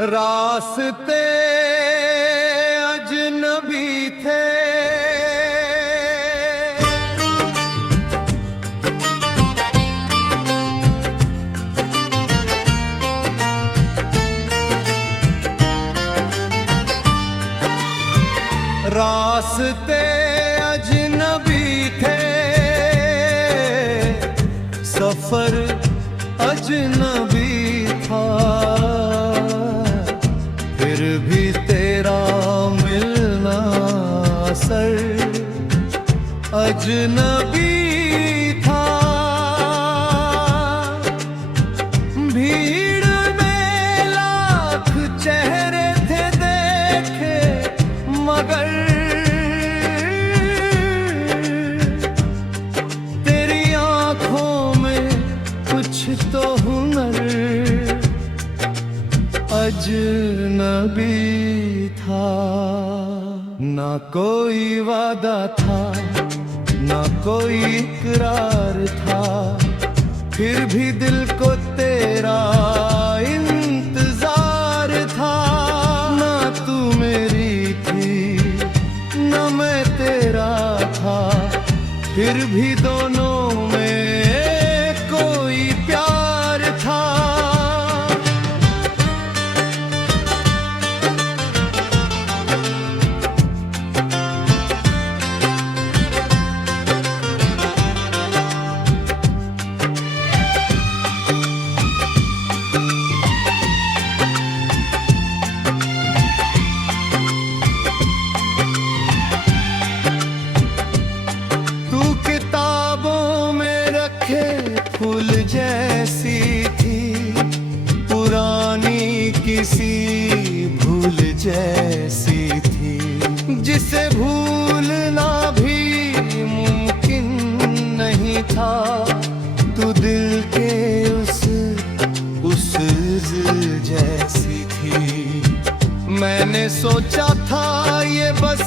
रास्ते अजनबी थे, रास्ते अजनबी थे, सफर अजनबी था, फिर भी तेरा मिलना सर अजनबी था। भीड़ में लाख चेहरे थे देखे, मगर तेरी आंखों में कुछ तो हुनर अजनबी था। ना कोई वादा था, ना कोई इकरार था, फिर भी दिल को तेरा इंतजार था। ना तू मेरी थी, ना मैं तेरा था, फिर भी दोनों में कोई प्यार था। फूल जैसी थी, पुरानी किसी भूल जैसी थी, जिसे भूलना भी मुमकिन नहीं था। तू दिल के उस जैसी थी। मैंने सोचा था ये बस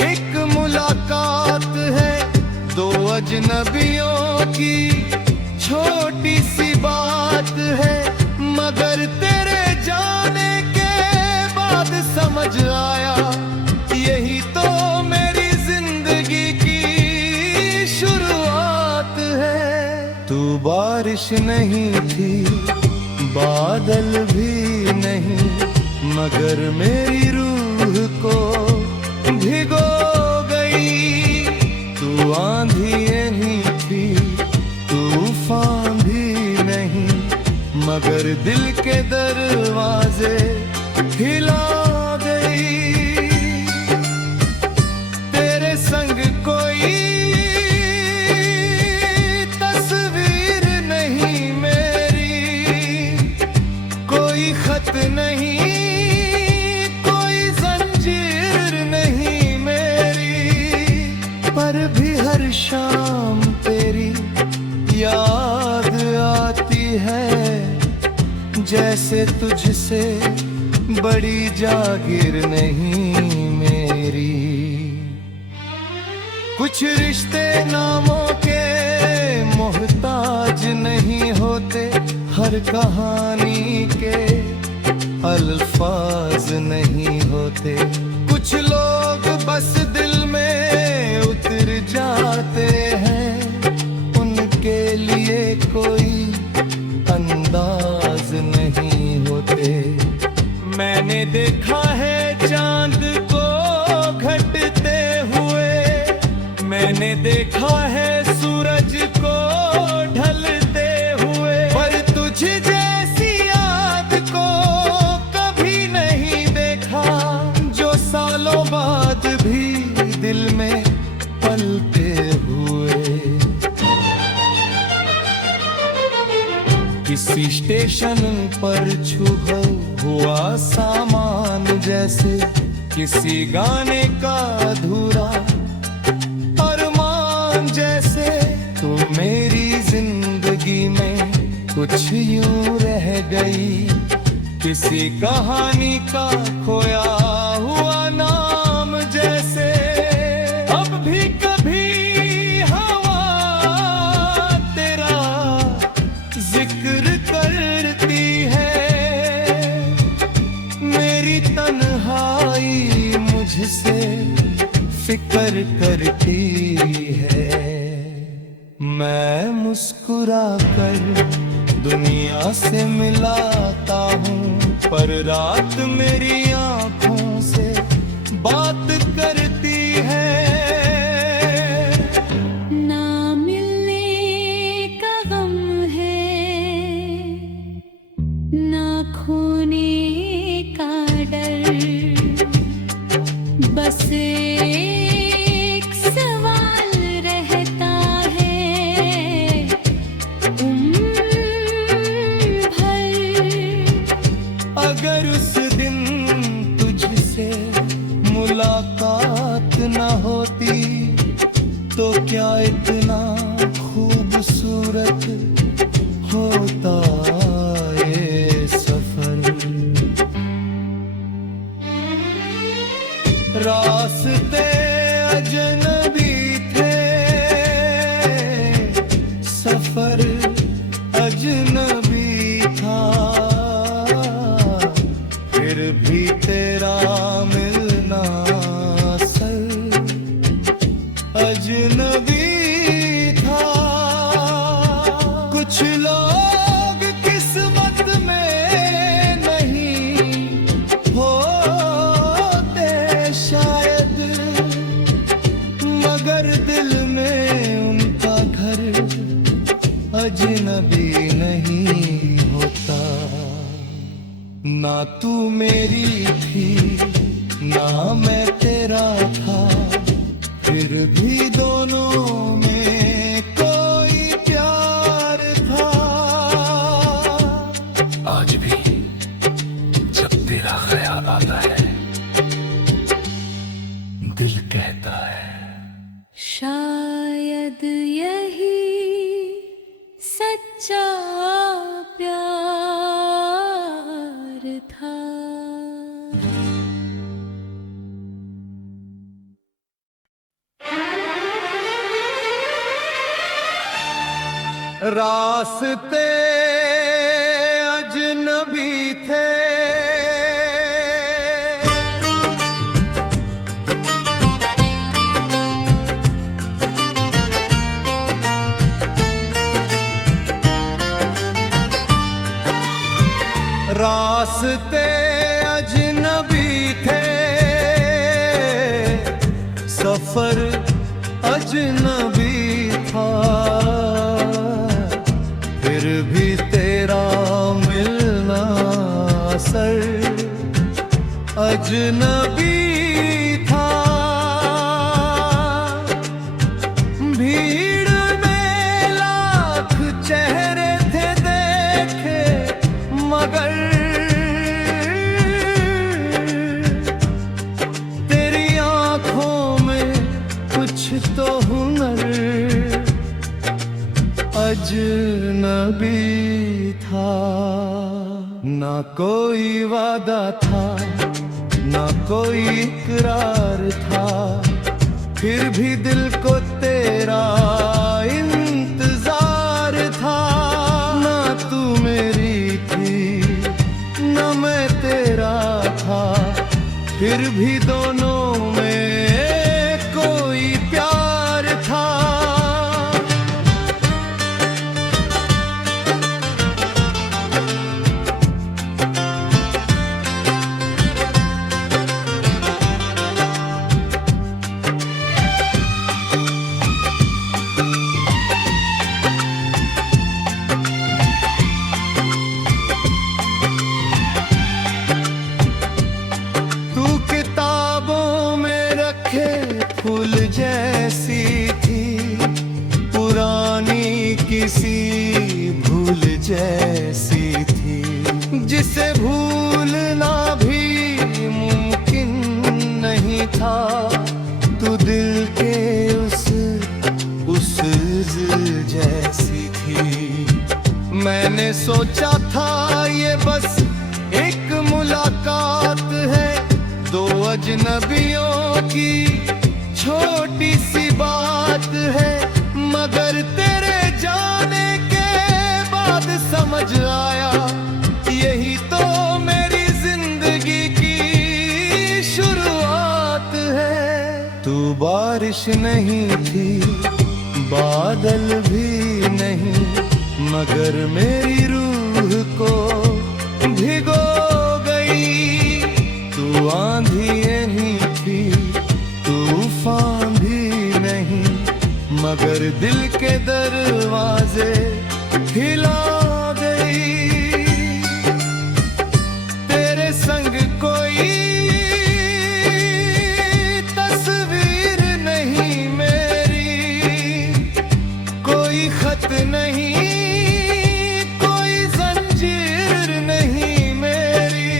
एक मुलाकात है, दो अजनबियों की छोटी सी बात है, मगर तेरे जाने के बाद समझ आया यही तो मेरी जिंदगी की शुरुआत है। तू बारिश नहीं थी, बादल भी नहीं, मगर मेरी रूह को भिगो गई। तू आंधी नहीं थी, तूफान भी नहीं, मगर दिल के दरवाजे हिला गई। तेरे संग कोई तस्वीर नहीं मेरी, कोई खत नहीं, कोई जंजीर नहीं मेरी, पर भी हर शाम तेरी याद आती है, जैसे तुझसे बड़ी जागीर नहीं मेरी। कुछ रिश्ते नामों के मोहताज नहीं होते, हर कहानी के अल्फाज नहीं होते। कुछ लोग बस दिल में उतर जाते हैं, उनके लिए कोई अंदाज नहीं होते। मैंने देखा है चांद को घटते हुए, मैंने देखा है सूरज को ढलते हुए, पर तुझ जैसी याद को कभी नहीं देखा, जो सालों बाद भी दिल में पलते हुए। किसी स्टेशन पर छुपा हुआ सामान जैसे, किसी गाने का अधूरा अरमान जैसे, तो मेरी जिंदगी में कुछ यूं रह गई, किसी कहानी का खोया हुआ नाम जैसे। अब भी कभी हवा तेरा जिक्र करती है, मुस्कुरा कर दुनिया से मिलाता हूँ, पर रात मेरी आंखों से बात करती है। ना मिलने का गम है, ना खोने का डर, बस एक सवाल रहता है उम्र भर। अगर उस दिन तुझसे मुलाकात न होती तो क्या इतना खूबसूरत होता ये सफर। रास्ते अजनबी थे, सफर अजनबी था, फिर भी तेरा मिलना असल अजनबी था। कुछ लोग किस्मत में नहीं होते शायद, मगर दिल में उनका घर अजनबी नहीं होता। ना तू मेरी थी ना मैं तेरा था, फिर भी दोनों में कोई प्यार था। आज भी जब तेरा ख्याल आता है दिल कहता है शायद यही सच्चा प्यार था। रास्ते अजनबी थे, रास्ते अजनबी थे, सफर अजनबी था, फिर भी तेरा मिलना असर अजनबी था। भीड़ में लाख चेहरे थे देखे, मगर तेरी आंखों में कुछ तो हुनर अजनबी था। ना कोई वादा था ना कोई इकरार था, फिर भी दिल को तेरा इंतजार था। ना तू मेरी थी ना मैं तेरा था, फिर भी दोनों में कोई प्यार था। फूल जैसी थी पुरानी किसी भूल जैसी थी, जिसे भूलना भी मुमकिन नहीं था। तू दिल के उस जैसी थी। मैंने सोचा था ये बस एक मुलाकात है, दो अजनबियों की छोटी सी बात है, मगर तेरे जाने के बाद समझ आया यही तो मेरी जिंदगी की शुरुआत है। तू बारिश नहीं थी बादल भी नहीं, मगर मेरी रूह को भिगो गई। तू आंधी नहीं थी, तूफान भी नहीं, मगर दिल के दरवाजे हिला गई। तेरे संग कोई तस्वीर नहीं मेरी, कोई खत नहीं, कोई जंजीर नहीं मेरी,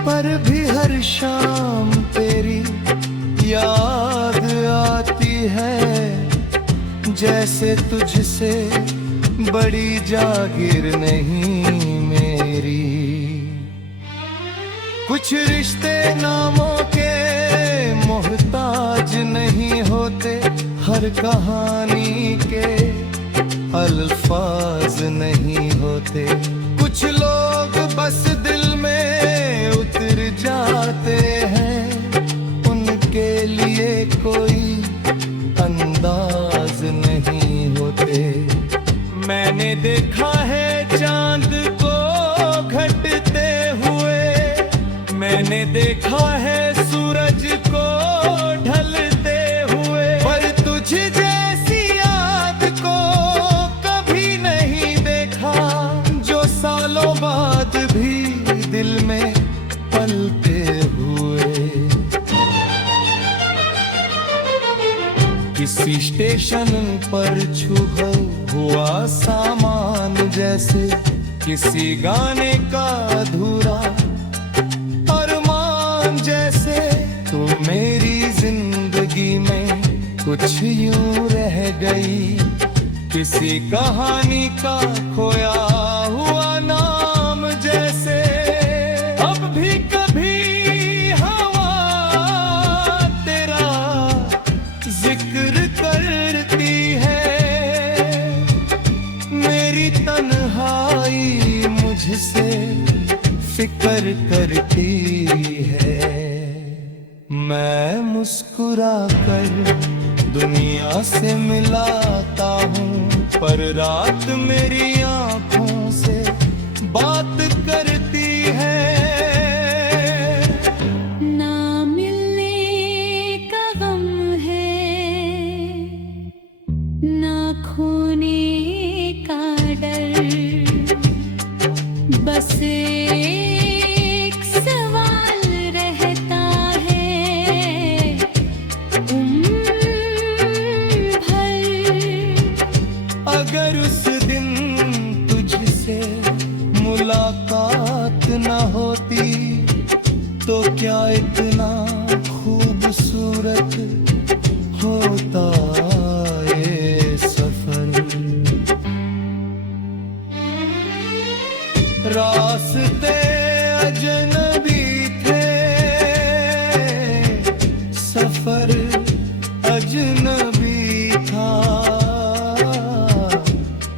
पर भी हर शाम तेरी याद आती है, जैसे तुझसे बड़ी जागीर नहीं मेरी। कुछ रिश्ते नामों के मोहताज नहीं होते, हर कहानी के अल्फाज नहीं होते। कुछ लोग बस दिल में उतर जाते हैं, उनके लिए कोई अंदाज नहीं होते। मैंने देखा है चांद को घटते हुए, मैंने देखा है सूरज को ढलते हुए, पर तुझ जैसी याद को कभी नहीं देखा, जो सालों बाद भी दिल में पलते हुए। किसी स्टेशन पर छुपा हुआ सामान जैसे, किसी गाने का अधूरा अरमान जैसे, तू मेरी जिंदगी में कुछ यूं रह गई, किसी कहानी का खोया हुआ नाम जैसे। अब भी कभी हवा तेरा जिक्र करती है, मेरी तन्हाई मुझसे फिक्र करती है। मैं मुस्कुरा कर दुनिया से मिलाता हूँ, पर रात मेरी आंखों से बात करती है। ना मिलने का गम है, ना खोने का डर, बस एक सवाल रहता है उम्र भर। अगर उस दिन तुझसे मुलाकात न होती, तो क्या इतना खूबसूरत होता ये सफर। रास्ते अजनबी थे, सफर अजनबी था,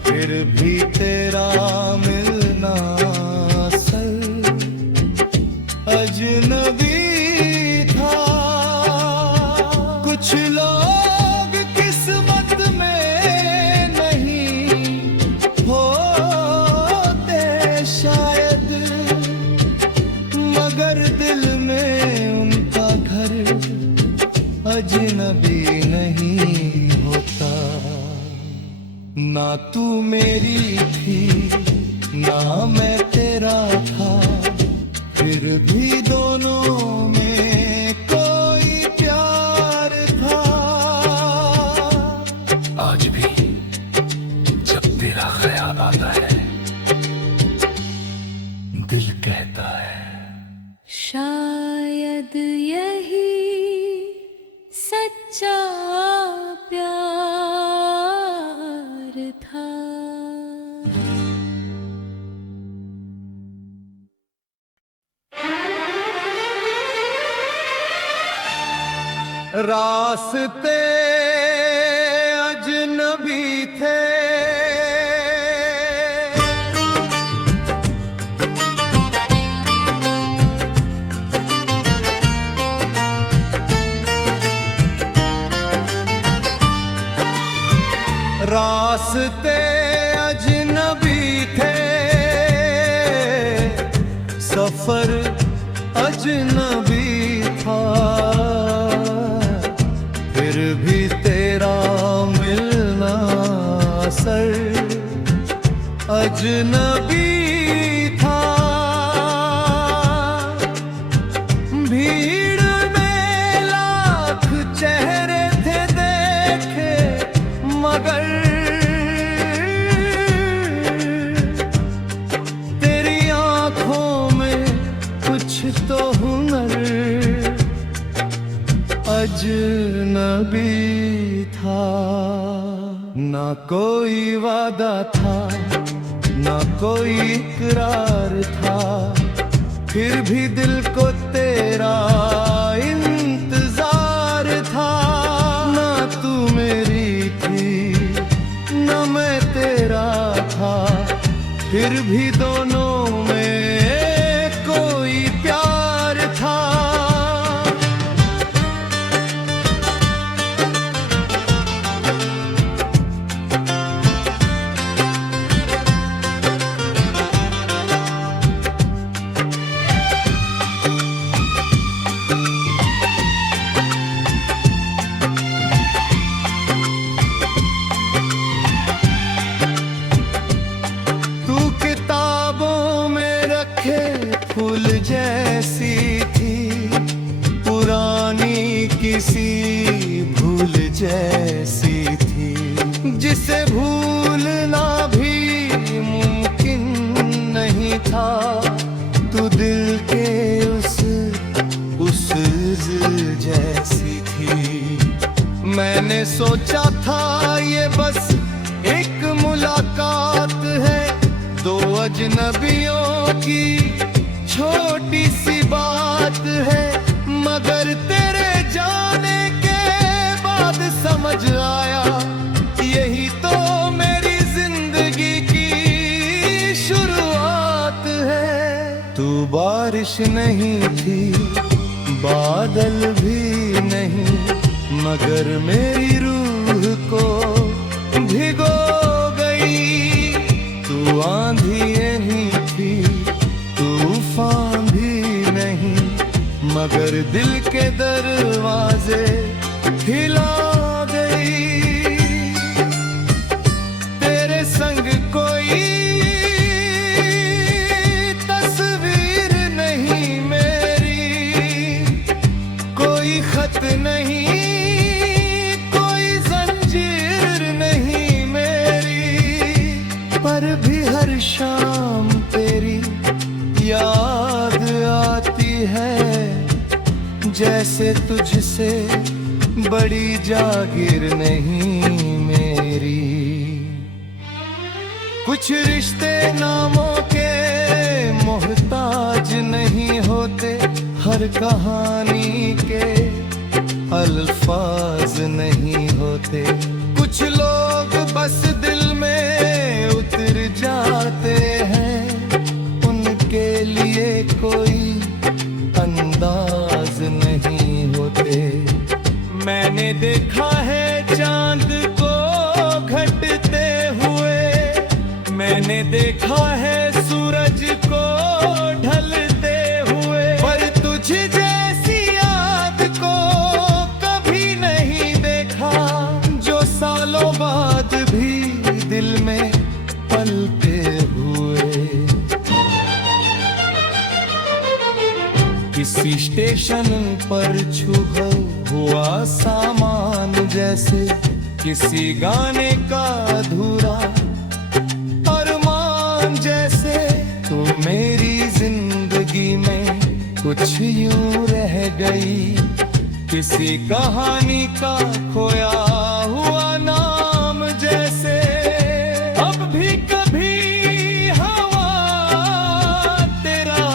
फिर भी तेरा मिलना असल अजनबी था। कुछ लोग किस्मत में नहीं होते शायद, मगर दिल में उनका घर अजनबी नहीं होता। ना तू मेरी थी, ना मैं तेरा था, फिर भी दोनों में कोई प्यार था। आज भी जब तेरा ख्याल आता है, दिल कहता है शायद यही सच्चा प्यार था। रास्ते अजनबी थे, रास्ते अजनबी अजनबी था, फिर भी तेरा मिलना असर अजनबी था। भीड़ में लाख चेहरे थे देखे, मगर तेरी आंखों में कुछ तो हुनर अजनबी था। ना कोई वादा था, ना कोई इकरार था, फिर भी दिल को तेरा इंतजार था। ना तू मेरी थी, ना मैं तेरा था, फिर भी दोनों में कोई प्यार था। फूल जैसी थी, पुरानी किसी भूल जैसी थी, जिसे भूलना भी मुमकिन नहीं था। तू दिल के उस जैसी थी। मैंने सोचा था ये बस एक मुलाकात है, दो अजनबियों की छोटी सी बात है, मगर तेरे जाने के बाद समझ आया यही तो मेरी जिंदगी की शुरुआत है। तू बारिश नहीं थी, बादल भी नहीं, मगर मेरी रूह को भिगो गई। तू आंधी नहीं थी, तूफान भी नहीं, मगर दिल के दरवाजे हिला गई। तेरे संग कोई तस्वीर नहीं मेरी, कोई खत नहीं, कोई जंजीर नहीं मेरी, पर भी हर शाम तेरी याद आती है, जैसे तुझसे बड़ी जागीर नहीं मेरी। कुछ रिश्ते नामों के मोहताज नहीं होते, हर कहानी के अल्फाज नहीं होते। कुछ लोग बस दिल में उतर जाते हैं, के लिए कोई अंदाज नहीं होते। मैंने देखा है चांद को घटते हुए, मैंने देखा है सूरज को ढलते हुए, पर तुझ जैसी याद को कभी नहीं देखा, जो सालों बाद भी दिल में पलते हुए। किसी स्टेशन पर छुपा हुआ सामान जैसे, किसी गाने का अधूरा अरमान जैसे, तू मेरी जिंदगी में कुछ यूं रह गई, किसी कहानी का खोया हुआ नाम जैसे। अब भी कभी हवा तेरा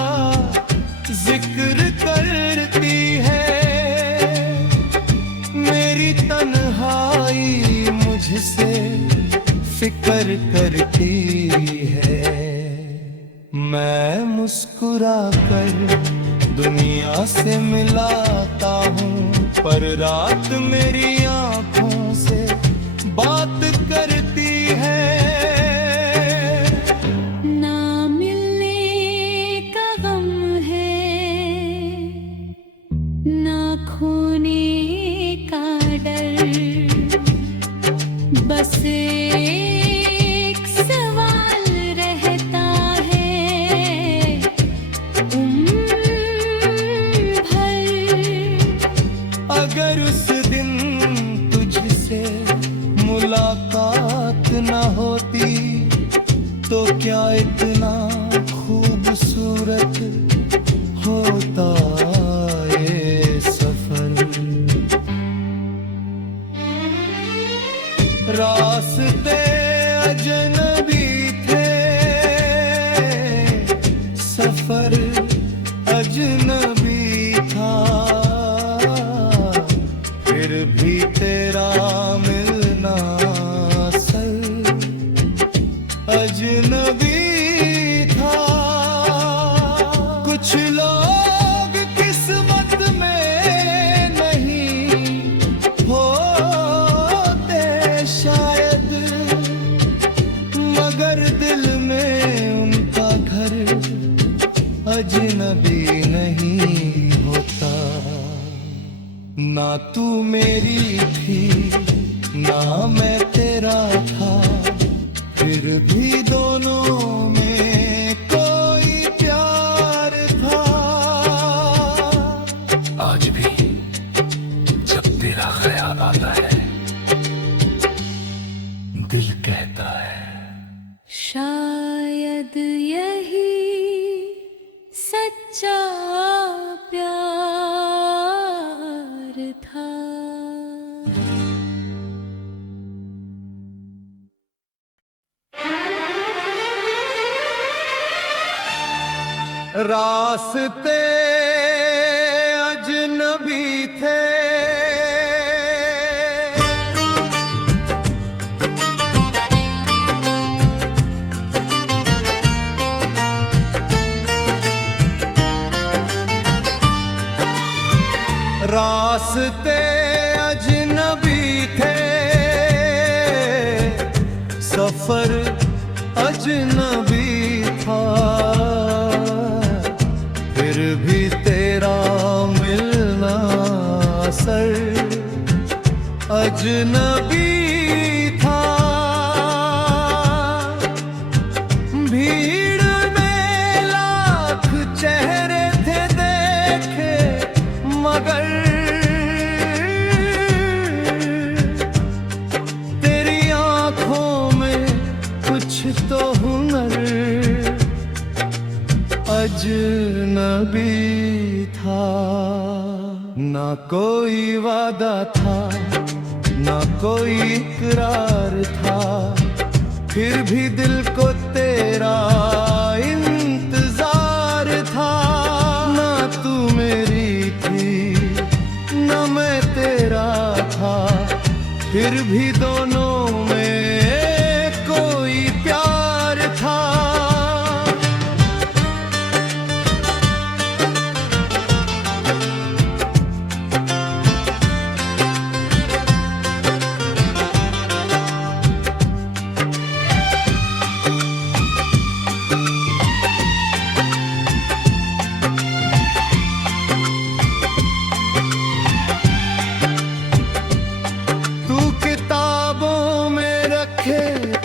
जिक्र करती है, मेरी तन्हाई मुझसे फिक्र करती है। मैं मुस्कुरा कर दुनिया से मिलाता हूँ, पर रात मेरी आंखों से बात करती है। ना मिलने का गम है, तो क्या इतना खूबसूरत होता ये सफर। रास्ते अजनबी थे, सफर अजनबी था, फिर भी तेरा मिलना असल अजनबी था। कुछ लोग किस्मत में नहीं होते शायद, मगर दिल में उनका घर अजनबी नहीं होता। ना तू मेरी थी ना मैं तेरा था, फिर भी दोनों में कोई प्यार था। आज भी जब तेरा ख्याल आता है दिल कहता है शायद यही सच्चा प्यार था। रास्ते अजनबी थे, रास्ते अजनबी थे, सफर अजनबी था, फिर भी तेरा मिलना असर अजनबी था। भीड़ में लाख चेहरे थे देखे, मगर तेरी आंखों में कुछ तो हुनर अजनबी था। ना कोई वादा था ना कोई इकरार था, फिर भी दिल को तेरा इंतजार था। ना तू मेरी थी ना मैं तेरा था, फिर भी दोनों में कोई प्यार था।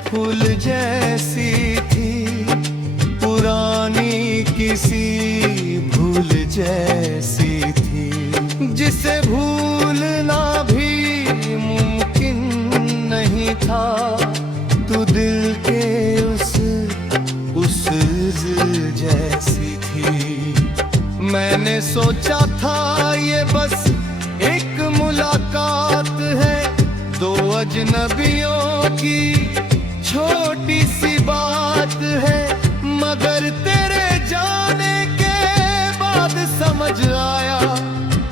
फूल जैसी थी पुरानी किसी भूल जैसी थी, जिसे भूलना भी मुमकिन नहीं था। तू दिल के उस जैसी थी। मैंने सोचा था ये बस एक मुलाकात है, दो अजनबियों की छोटी सी बात है, मगर तेरे जाने के बाद समझ आया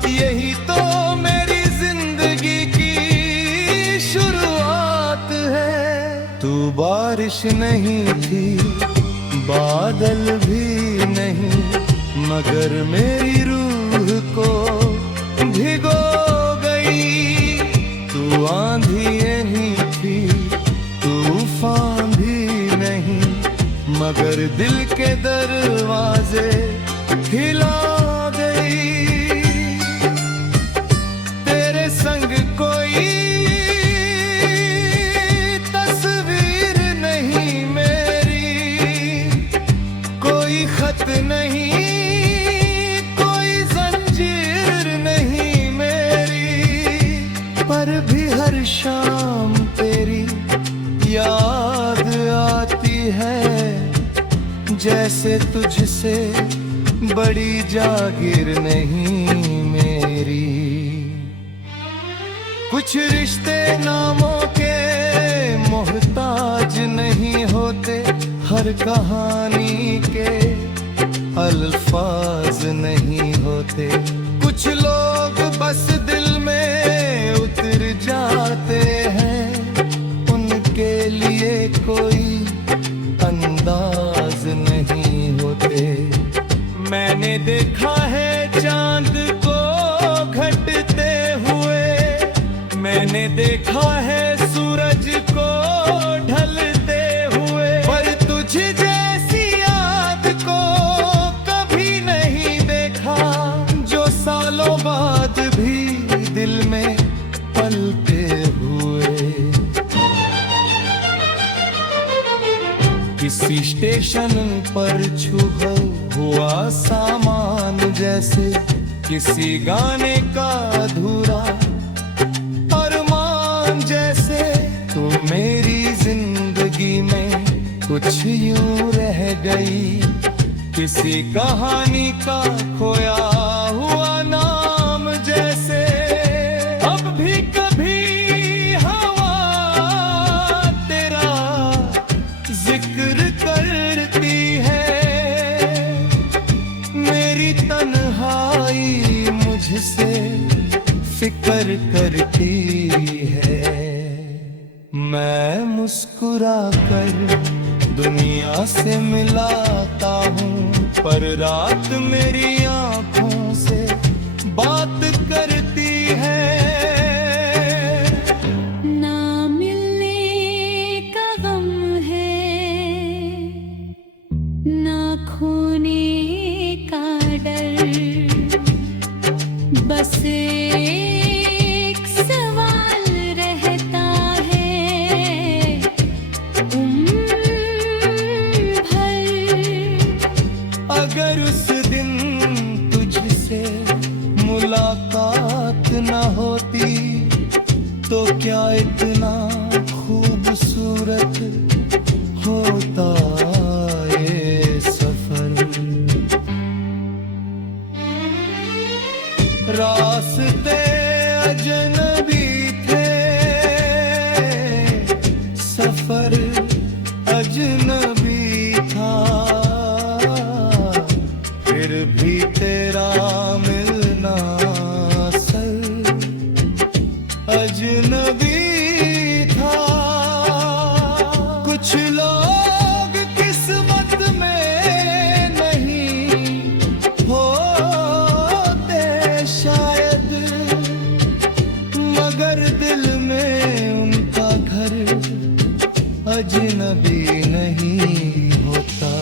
यही तो मेरी जिंदगी की शुरुआत है। तू बारिश नहीं थी बादल भी नहीं, मगर मेरी रूह को भिगो गई। तू आंधी नहीं थी तूफान भी नहीं, मगर दिल के दरवाजे हिला गई। तेरे संग कोई तस्वीर नहीं मेरी, कोई खत नहीं कोई जंजीर नहीं मेरी, पर भी हर शाम तेरी याद आती है। जैसे तुझसे बड़ी जागीर नहीं मेरी। कुछ रिश्ते नामों के मोहताज नहीं होते, हर कहानी के अल्फाज नहीं होते। कुछ लोग बस दिल में उतर जाते हैं, उनके लिए कोई अंदाज नहीं होते। मैंने देखा है चांद को घटते हुए, मैंने देखा है सूरज को ढलते हुए, पर तुझ जैसी याद को कभी नहीं देखा, जो सालों बाद भी दिल में पलते हुए। किसी स्टेशन पर छुपा हुआ सामान जैसे, किसी गाने का अधूरा अरमान जैसे, तू मेरी जिंदगी में कुछ यूं रह गई, किसी कहानी का खोया हुआ नाम जैसे। अब भी कभी हवा तेरा जिक्र करती है, मेरी तन्हाई मुझसे फिक्र करती है। मैं मुस्कुरा कर दुनिया से मिलाता हूँ, पर रात मेरी आंखों से बात करती है। ना मिलने का गम है, ना खोने का डर, बस एक सवाल रहता है उम्र भर। अगर उस दिन तुझसे मुलाकात न होती, तो क्या इतना खूबसूरत होता ये सफर। रास्ते अजनबी थे, सफर अजनबी था, फिर भी तेरा मिलना असल अजनबी था। कुछ लोग किस्मत में नहीं होते शायद, मगर दिल में उनका घर अजनबी नहीं होता।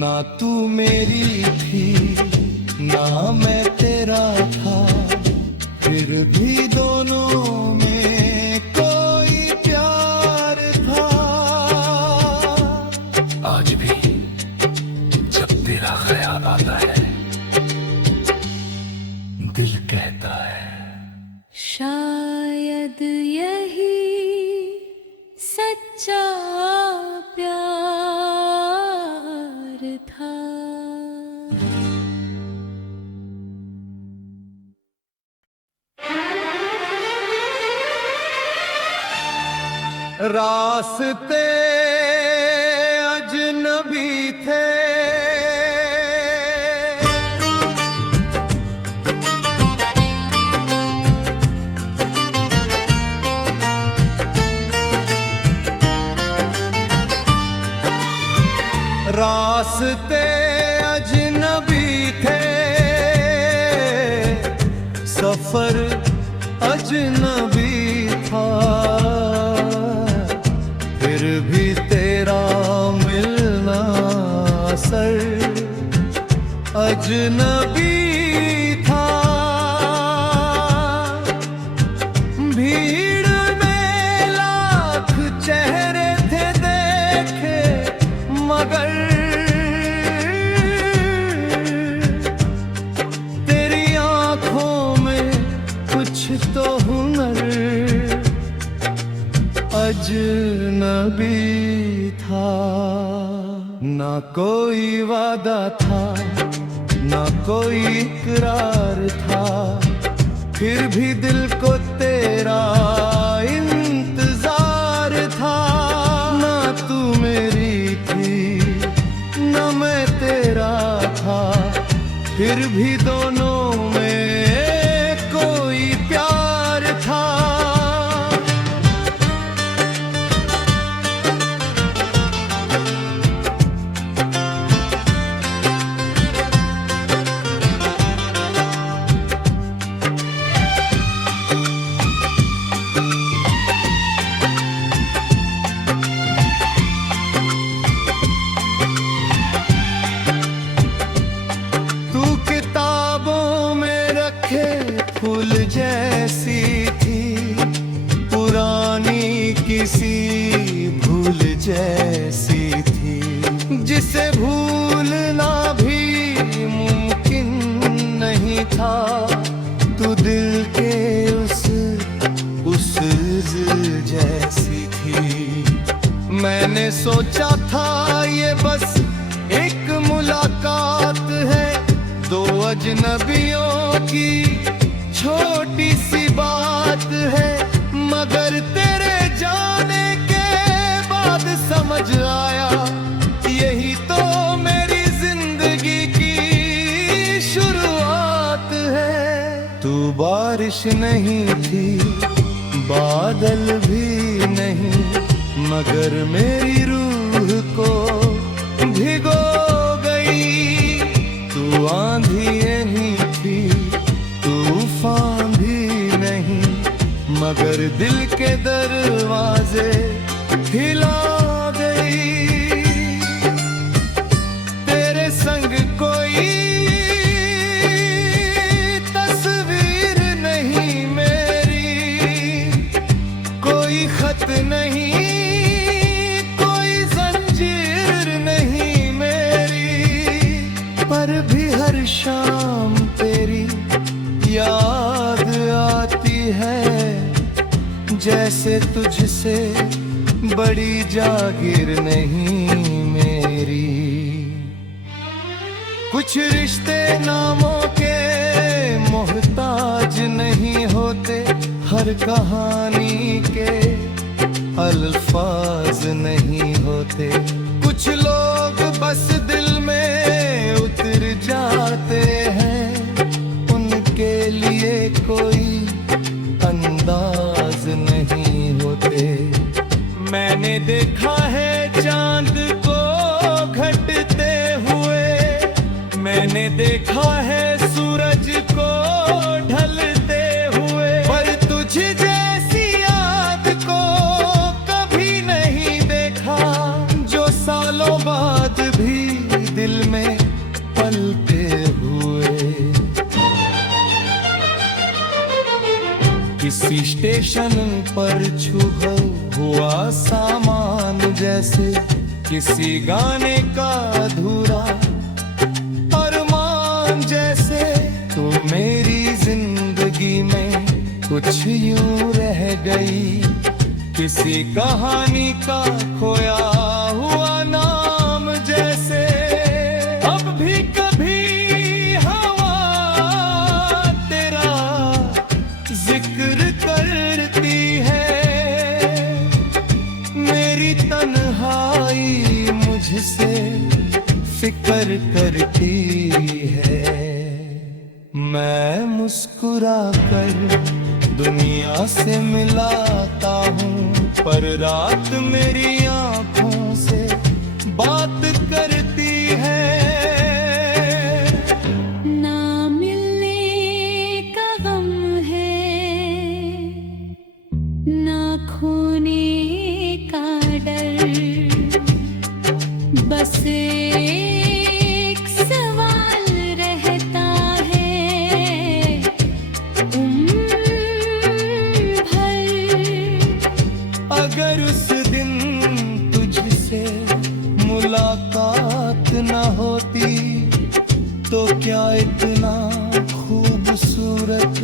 ना तू मेरी थी ना मैं तेरा था, फिर भी दोनों में कोई प्यार था। आज भी जब तेरा ख्याल आता है, दिल कहता है शायद यही सच्चा प्यार था। रास्ते अजनबी थे, रास्ते अजनबी थे, सफर अजनबी था, फिर भी तेरा मिलना असर अजनबी था। भीड़ में लाख चेहरे थे देखे, मगर तेरी आंखों में कुछ तो हुनर अजनबी था। ना कोई वादा था, ना कोई इकरार था, फिर भी दिल को तेरा इंतजार था। ना तू मेरी थी, ना मैं तेरा था, फिर भी दोनों में कोई प्यार था। तू किताबों में रखे फूल जैसी थी, पुरानी किसी भूल जैसी थी, जिसे भूलना भी मुमकिन नहीं था। तू दिल के उस जैसी थी। मैंने सोचा था ये बस एक मुलाकात है, दो अजनबियों की छोटी सी बात है, मगर तेरे जाने के बाद समझ आया यही तो मेरी जिंदगी की शुरुआत है। तू बारिश नहीं थी, बादल भी नहीं, मगर मेरी रूह को भिगो गई। तू आंधी नहीं थी, तूफान भी नहीं, मगर दिल के दरवाजे हिला गई। तेरे संग कोई तस्वीर नहीं मेरी, कोई खत नहीं, कोई जंजीर नहीं मेरी, पर भी हर शाम तेरी याद आती है, जैसे तुझसे बड़ी जागीर नहीं मेरी। कुछ रिश्ते नामों के मोहताज नहीं होते, हर कहानी के अल्फाज नहीं होते। कुछ लोग बस दिल में उतर जाते हैं, उनके लिए कोई अंदाज नहीं होते। मैंने देखा है चांद को घटते हुए, मैंने देखा है सूरज को ढलते हुए, पर तुझ जैसी याद को कभी नहीं देखा, जो सालों बाद भी दिल में पलते हुए। किसी स्टेशन पर छुपा हुआ सामान जैसे, किसी गाने का अधूरा अरमान जैसे, तू मेरी जिंदगी में कुछ यूं रह गई, किसी कहानी का खोया हुआ नाम जैसे। अब भी कभी हवा तेरा जिक्र करती है, मेरी तन्हाई मुझसे फिक्र करती है। मैं मुस्कुरा कर दुनिया से मिलाता हूँ, पर रात मेरी आंखों से बात करती है। ना मिलने का गम है, ना खोने का डर, बस एक सवाल रहता है उम्र भर। अगर उस दिन तुझसे मुलाकात न होती, तो क्या इतना खूबसूरत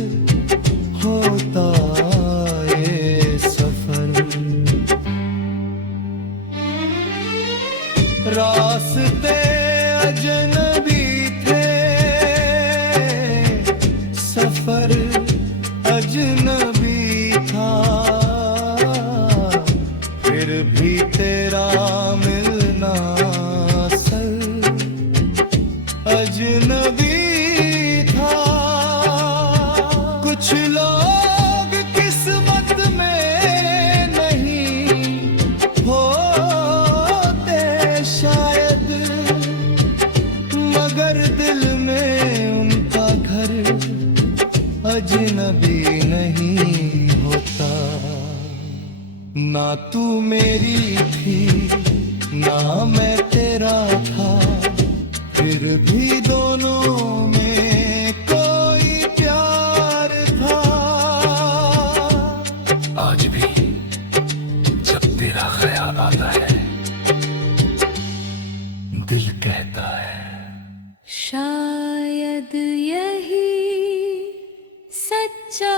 होता ये सफर। रास्ते अजनबी थे, सफर अजनबी था, फिर भी तेरा मिलना असल अजनबी था। कुछ लोग किस्मत में नहीं होते शायद, मगर दिल में उनका घर अजनबी नहीं होता। ना तू मेरी थी ना मैं तेरा था, फिर भी दोनों में कोई प्यार था। आज भी जब तेरा ख्याल आता है दिल कहता है शायद यही सच्चा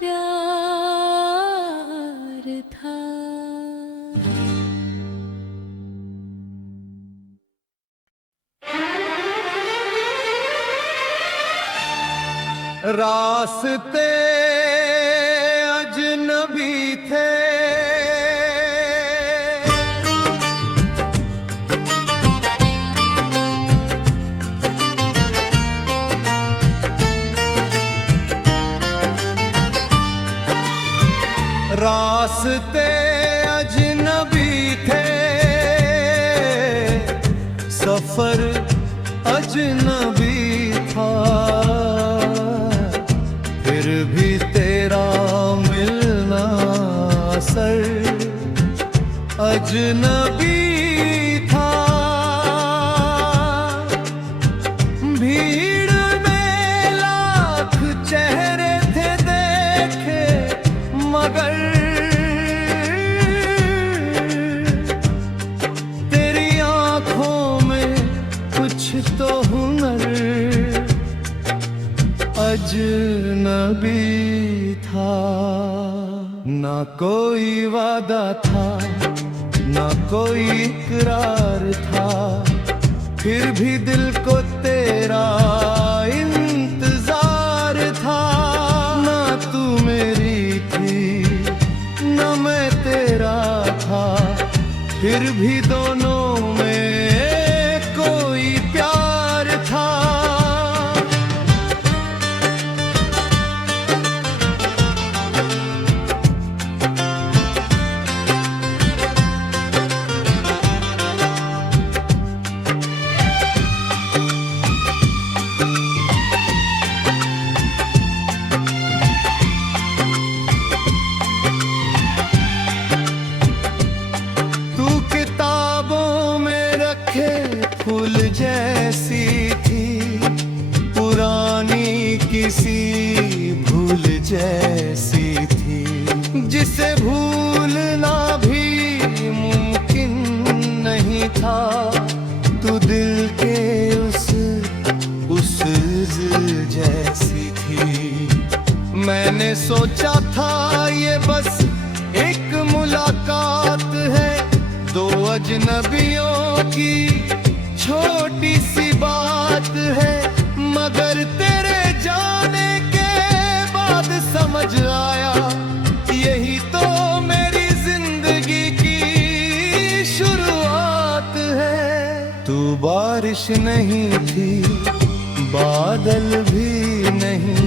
प्यार था। रास्ते अजनबी थे, रास्ते अजनबी थे, सफर अजनबी था, फिर भी तेरा मिलना असर अजनबी था। भीड़ में लाख चेहरे थे देखे, मगर तेरी आंखों में कुछ तो हुनर अजनबी था। ना कोई वादा था ना कोई इकरार था, फिर भी दिल को तेरा इंतजार था। ना तू मेरी थी ना मैं तेरा था, फिर भी दोनों में कोई प्यार था। फूल जैसी थी पुरानी किसी भूल जैसी थी, जिसे भूलना भी मुमकिन नहीं था। तू दिल के उस जैसी थी। मैंने सोचा था ये बस एक मुलाकात है, दो अजनबियों की छोटी सी बात है, मगर तेरे जाने के बाद समझ आया यही तो मेरी जिंदगी की शुरुआत है। तू बारिश नहीं थी बादल भी नहीं,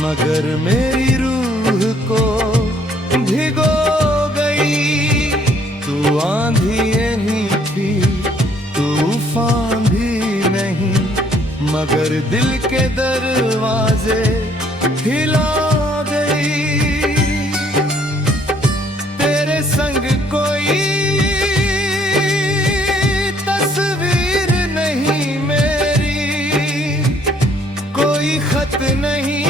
मगर मेरी रूह को भिगो गई। तू आंधी नहीं थी तूफान भी नहीं, मगर दिल के दरवाजे हिला गई। तेरे संग कोई तस्वीर नहीं मेरी, कोई खत नहीं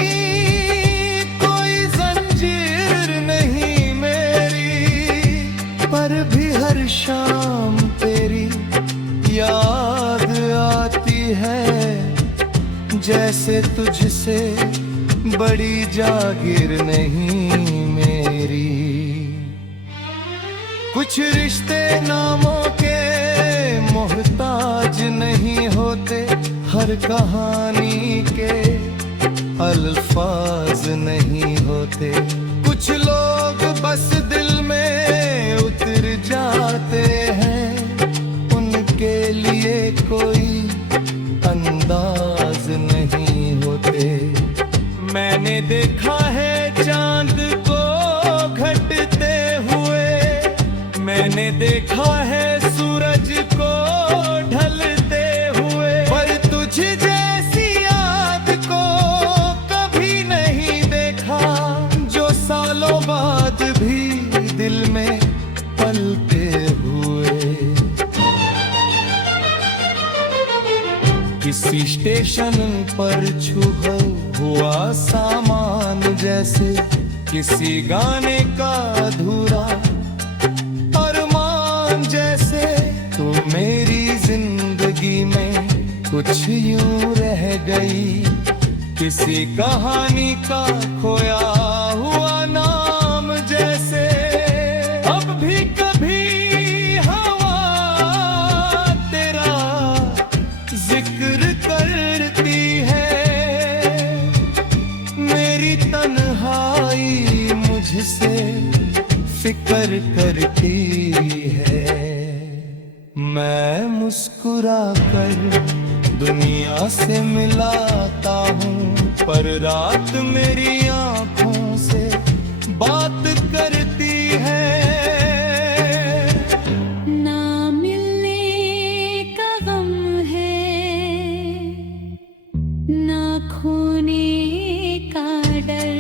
कोई जंजीर नहीं मेरी, पर भी हर शाम तेरी याद आती है, जैसे तुझसे बड़ी जागीर नहीं मेरी। कुछ रिश्ते नामों के पर कहानी के अल्फाज नहीं होते। कुछ लोग बस दिल में उतर जाते हैं, उनके लिए कोई अंदाज नहीं होते। मैंने देखा है चांद को घटते हुए, मैंने देखा है सूरज को ढलते हुए, पर तुझ जैसी याद को कभी नहीं देखा, जो सालों बाद भी दिल में पलते हुए। किसी स्टेशन पर छुपा हुआ सामान जैसे, किसी गाने का अधूरा अरमान जैसे, तू मेरी जिंदगी में कुछ यूं रह गई, किसी कहानी का खोया हुआ नाम जैसे। अब भी कभी हवा तेरा जिक्र करती है, मेरी तन्हाई मुझसे फिक्र करती है। मैं मुस्कुरा कर दुनिया से मिलाता हूँ, पर रात मेरी आंखों से बात करती है। ना मिलने का गम है, ना खोने का डर,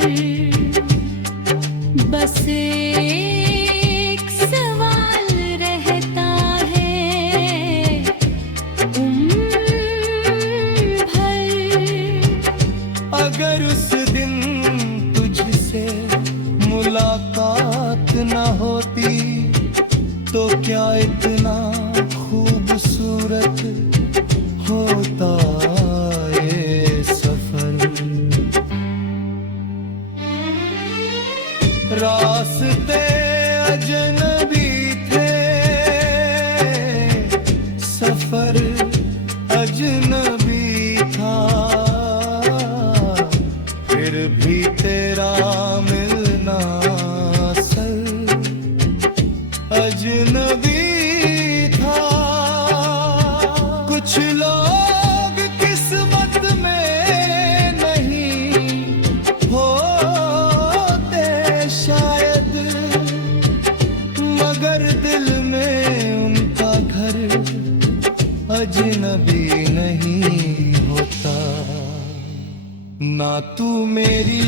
बस एक सवाल रहता है उम्र भर। अगर उस दिन तुझसे मुलाकात न होती, तो क्या इतना खूबसूरत होता ये सफर। रास्ते अजनबी थे, सफर अजनबी था, फिर भी तेरा मिलना असल अजनबी था। कुछ लोग किस्मत में नहीं होते शायद, मगर दिल में उनका घर अजनबी नहीं होता। ना तू मेरी